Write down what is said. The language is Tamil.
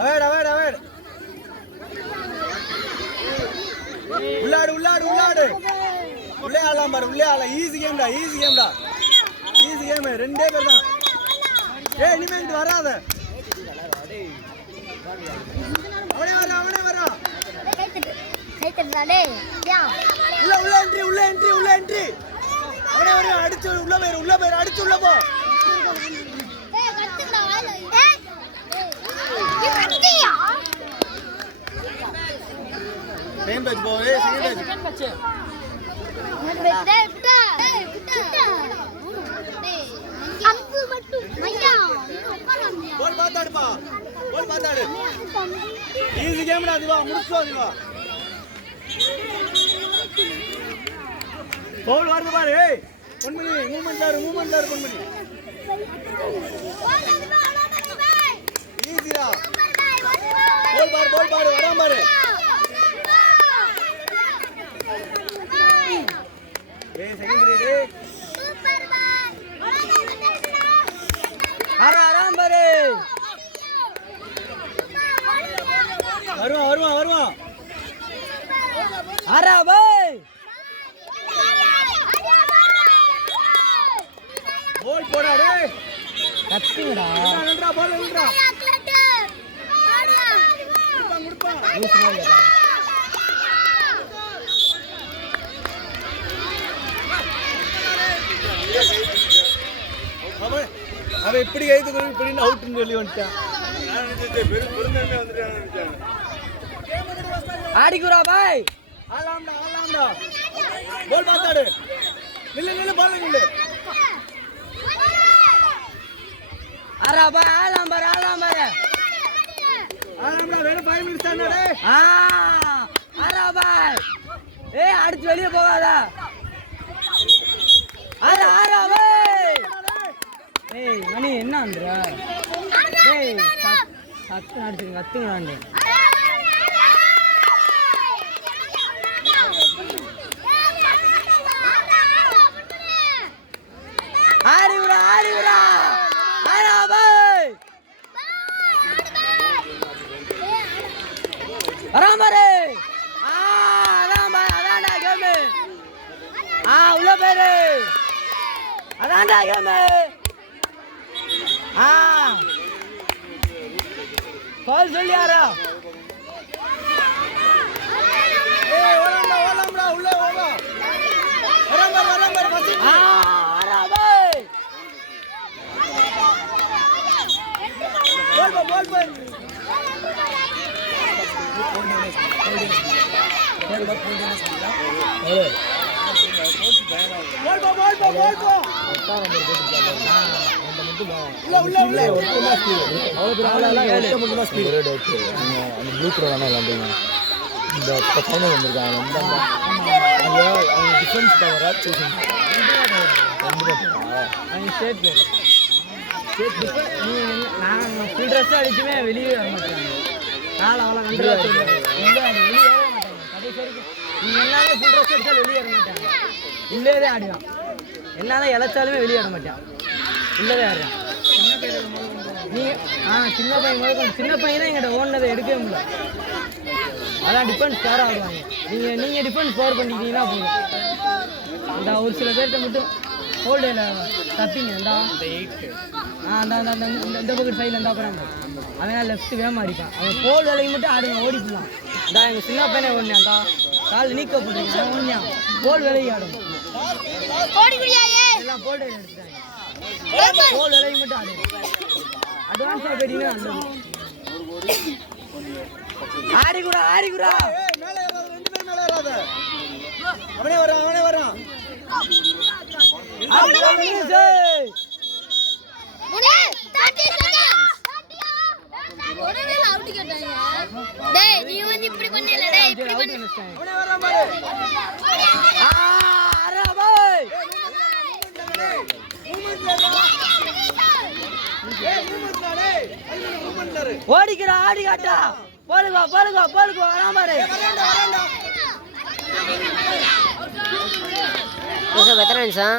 அவேட் அவேட் அவேட் உள்ளாடு உள்ளாடு உள்ளாடு உள்ளே ஆடலாம் பாரு உள்ளே ஆடலாம் ஈஸி கேம்டா ஈஸி கேம் ரெண்டே பேர் தான் ஏய் இனிமே இங்க வராத அவனே வரா உள்ள என்ட்ரி அவனே வர அடிச்சு உள்ள போயிரு அடிச்சு உள்ள போ same batch boy second batch बोल माताड़ ईजी गेम डा दिवा मुड़सो दिवा बॉल वार बार ए பொன்மணி மூவ்மென்ட் ஆறு பொன்மணி ஈஸியா போல் பாரு வராம பாரு ஏய் செகண்டரி டே சூப்பர் பாய் ஆராம் பாரு வருவான் ஆரா பாய் போல் போடா டேய் கத்துடா நின்றா போல் நின்றா முடுப்பா அவ இப்படி கைது இப்படி அவுட்னு சொல்லி வந்துட்டான் ஆடிக்குறா பாய் ஆலாம்டா போல் பாத்தாடு நில்லு பால் நில்லு அரா பாய் ஆலாம் பாரு ஆலாம்டா வேற 5 மினிட்ஸ் தானே டேய் அரா பாய் ஏய் அடிச்சு வெளிய போகாதா அரா பாய் ஏய் மணி என்ன ஆன்றா டேய் சத்து அடிச்சு கத்துறானே ஆரிவுரா அரா பாய் அராமரே அதான்டா கேம் உள்ள பேரு அதான்டா கேம் கால் சொல்லி யாரா ஏய் ஓலாம்டா உள்ள ஓலா வராம பசி அரா பாய் போல் அடிச்சுமே வெளியே வர மாட்டாங்க எல்லாமே ஃபுல் ட்ரெஸ் அடிச்சா வெளியே வர மாட்டாங்க உள்ளே ஆடுவான் என்னதான் இழைச்சாலுமே வெளியே வர மாட்டான் உள்ளதே ஆடுறான் சின்ன பையன் முதல் சின்ன பையனா எங்கிட்ட ஓடினதை எடுக்கவே முடியல அதான் டிஃபென்ஸ் ஸ்கோர் ஆடுவாங்க நீங்கள் டிஃபென்ஸ் ஸ்கோர் பண்ணிக்கிட்டீங்கன்னா போதும் அந்த ஒரு சில பேர்கிட்ட மட்டும் ஹோல்டேல தப்பிங்க இந்த பக்கம் சைடில் இருந்தால் அப்புறம் அவன் லெஃப்ட் வேகமாக அடிப்பான் அவன் கோல் வேலைக்கு மட்டும் ஆடுங்க ஓடிக்கலாம் இந்தா எங்கள் சின்ன பையனே ஓடினான்டா கால் நீக்கப்படுறீங்க அவன் ஓடினான் கோல் வேலைக்கு ஆடுங்க எல்லாம் கோல் வேலை எடுத்துட்டாங்க கோல் வேலைக்கு மட்டும் ஆடுங்க அட்வான்ஸாக போயிட்டீங்கன்னா ஆடிக்குறா அவனே வரான் டேய் நீ வந்து இப்படி பண்ணல டேய் இப்படி பண்ணு அவனே வரான் பாரு அரா பாய் ஓடிக்கிறா ஆடிக்காட்டா போலுகா வரான் பாரு எத்தனை நிமிஷம்